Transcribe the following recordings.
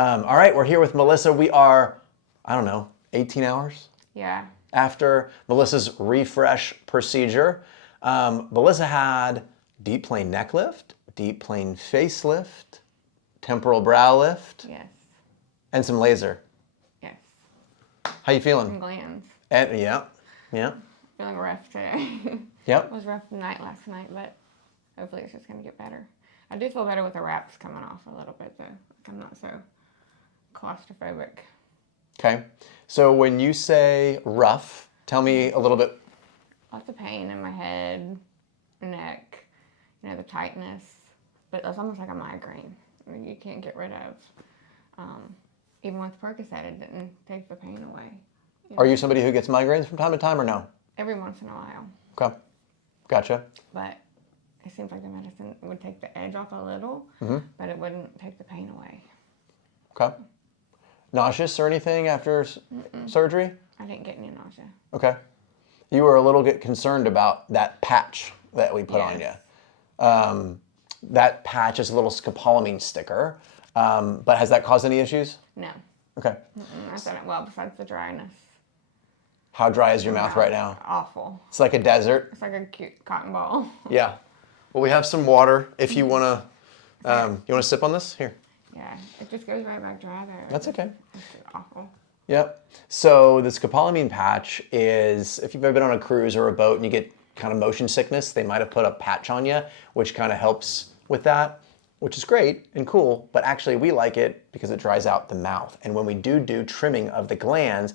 All right, we're here with Melissa. We are, I don't know, 18 hours? Yeah. After Melissa's refresh procedure. Melissa had deep plane neck lift, deep plane face lift, temporal brow lift, Yes. and some laser. Yes. How you feeling? Some glands. And, yeah. Feeling rough today. Yep. It was rough last night, but hopefully it's just going to get better. I do feel better with the wraps coming off a little bit, though. Like I'm not so claustrophobic. Okay. So when you say rough, tell me a little bit. Lots of pain in my head, neck, the tightness. But it's almost like a migraine. I mean, you can't get rid of. Even with Percocet, it didn't take the pain away. Are you somebody who gets migraines from time to time or no? Every once in a while. Okay. Gotcha. But it seems like the medicine would take the edge off a little, but it wouldn't take the pain away. Okay. Nauseous or anything after surgery? I didn't get any nausea. Okay. You were a little bit concerned about that patch that we put on you. That patch is a little scopolamine sticker, but has that caused any issues? No. Okay. I've done it well besides the dryness. How dry is your mouth right now? Awful. It's like a desert. It's like a cute cotton ball. Yeah. Well, we have some water if you want to. You want to sip on this? Here. Yeah, it just goes right back dry there. That's okay. It's awful. Yep. So this scopolamine patch is, if you've ever been on a cruise or a boat and you get kind of motion sickness, they might have put a patch on you, which kind of helps with that, which is great and cool, but actually we like it because it dries out the mouth. And when we do trimming of the glands,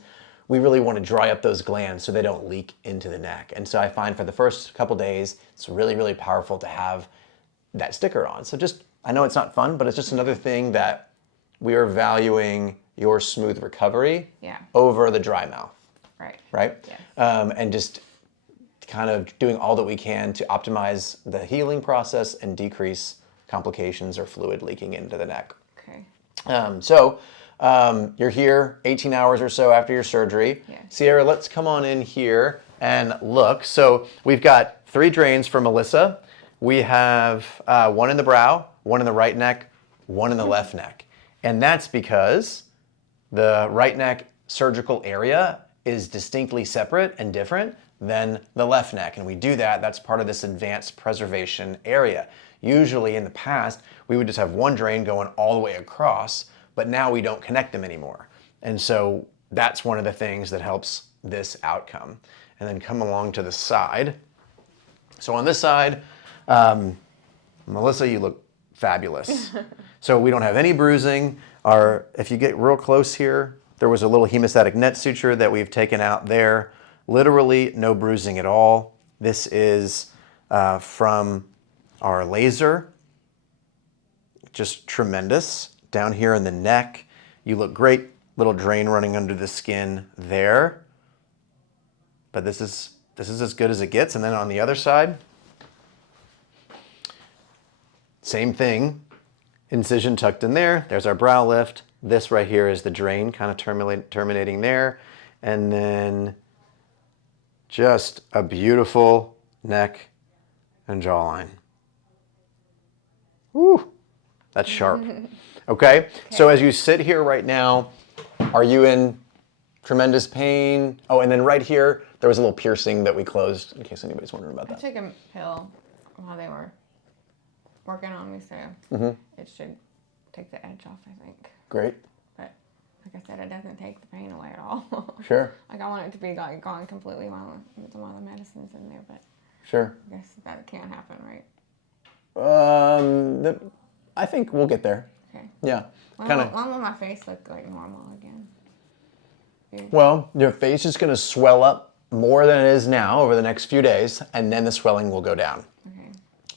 we really want to dry up those glands so they don't leak into the neck. And so I find for the first couple days, it's really, really powerful to have that sticker on. So just, I know it's not fun, but it's just another thing that we are valuing your smooth recovery over the dry mouth. Right. Right? Yes. And just kind of doing all that we can to optimize the healing process and decrease complications or fluid leaking into the neck. Okay. You're here 18 hours or so after your surgery. Yes. Sierra, let's come on in here and look. So we've got 3 drains for Melissa. We have one in the brow, one in the right neck, one in the left neck. And that's because the right neck surgical area is distinctly separate and different than the left neck. And we do that, that's part of this advanced preservation area. Usually in the past, we would just have one drain going all the way across, but now we don't connect them anymore. And so that's one of the things that helps this outcome. And then come along to the side. So on this side, Melissa, you look fabulous. So we don't have any bruising. If you get real close here, there was a little hemostatic net suture that we've taken out there. Literally no bruising at all. This is from our laser. Just tremendous. Down here in the neck, you look great. Little drain running under the skin there. But this is as good as it gets. And then on the other side, same thing. Incision tucked in there. There's our brow lift. This right here is the drain kind of terminating there. And then just a beautiful neck and jawline. Woo, that's sharp. Okay, so as you sit here right now, are you in tremendous pain? Oh, and then right here, there was a little piercing that we closed, in case anybody's wondering about that. I took a pill while they were working on me, so it should take the edge off, I think. Great. But like I said, it doesn't take the pain away at all. Sure. Like I want it to be like gone completely while the medicine's in there, but sure. I guess that can't happen, right? I think we'll get there. Okay. Yeah. When will my face look like normal again? Well, your face is going to swell up more than it is now over the next few days, and then the swelling will go down. Okay.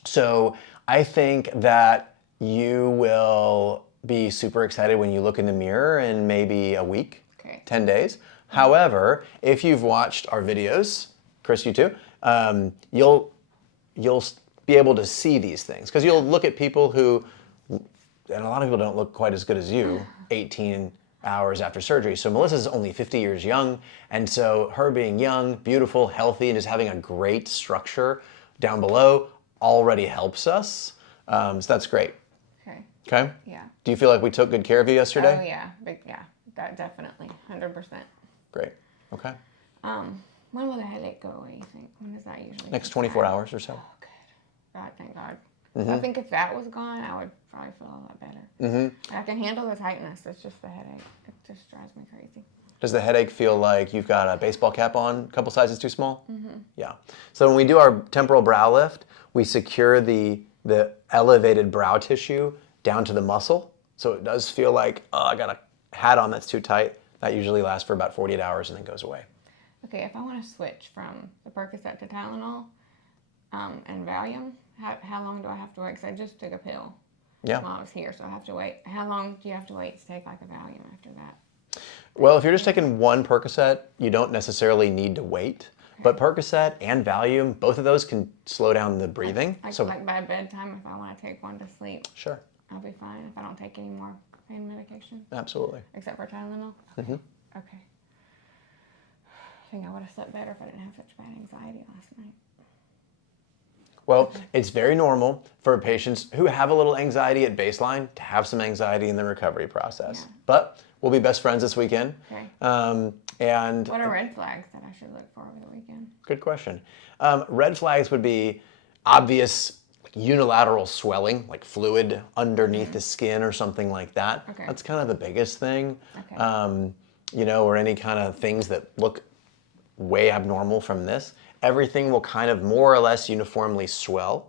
So I think that you will be super excited when you look in the mirror in maybe a week, 10 days. However, if you've watched our videos, Chris, you too, you'll be able to see these things because you'll look at people who, and a lot of people don't look quite as good as you, 18 hours after surgery. So Melissa's only 50 years young, and so her being young, beautiful, healthy, and just having a great structure down below already helps us. So that's great. Okay. Okay. Yeah. Do you feel like we took good care of you yesterday? Oh yeah, yeah, that definitely, 100%. Great. Okay. When will the headache go away, you think? When does that usually Next subside? 24 hours or so. Oh, good. God, thank God. I think if that was gone, I would probably feel a lot better. I can handle the tightness. It's just the headache. It just drives me crazy. Does the headache feel like you've got a baseball cap on, a couple sizes too small? Yeah. So when we do our temporal brow lift, we secure the elevated brow tissue down to the muscle. So it does feel like, oh, I got a hat on that's too tight. That usually lasts for about 48 hours and then goes away. Okay, if I want to switch from the Percocet to Tylenol and Valium, how long do I have to wait? Because I just took a pill while I was here, so I have to wait. How long do you have to wait to take like a Valium after that? Well, if you're just taking one Percocet, you don't necessarily need to wait. But Percocet and Valium, both of those can slow down the breathing. Like by bedtime, if I want to take one to sleep, Sure. I'll be fine if I don't take any more pain medication. Absolutely. Except for Tylenol? Okay. I think I would have slept better if I didn't have such bad anxiety last night. Well, it's very normal for patients who have a little anxiety at baseline to have some anxiety in the recovery process. Yeah. But we'll be best friends this weekend. Okay. And What are red flags that I should look for over the weekend? good question. Red flags would be obvious unilateral swelling, like fluid underneath the skin or something like that. Okay. That's kind of the biggest thing. Okay. Or any kind of things that look way abnormal from this. Everything will kind of more or less uniformly swell,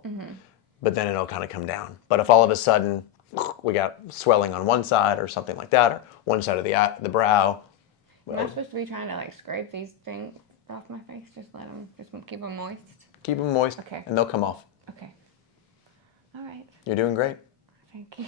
but then it'll kind of come down. But if all of a sudden we got swelling on one side or something like that, or one side of the brow. Am I supposed to be trying to like scrape these things off my face? Just keep them moist? Keep them moist, Okay. and they'll come off. Okay. All right. You're doing great. Thank you.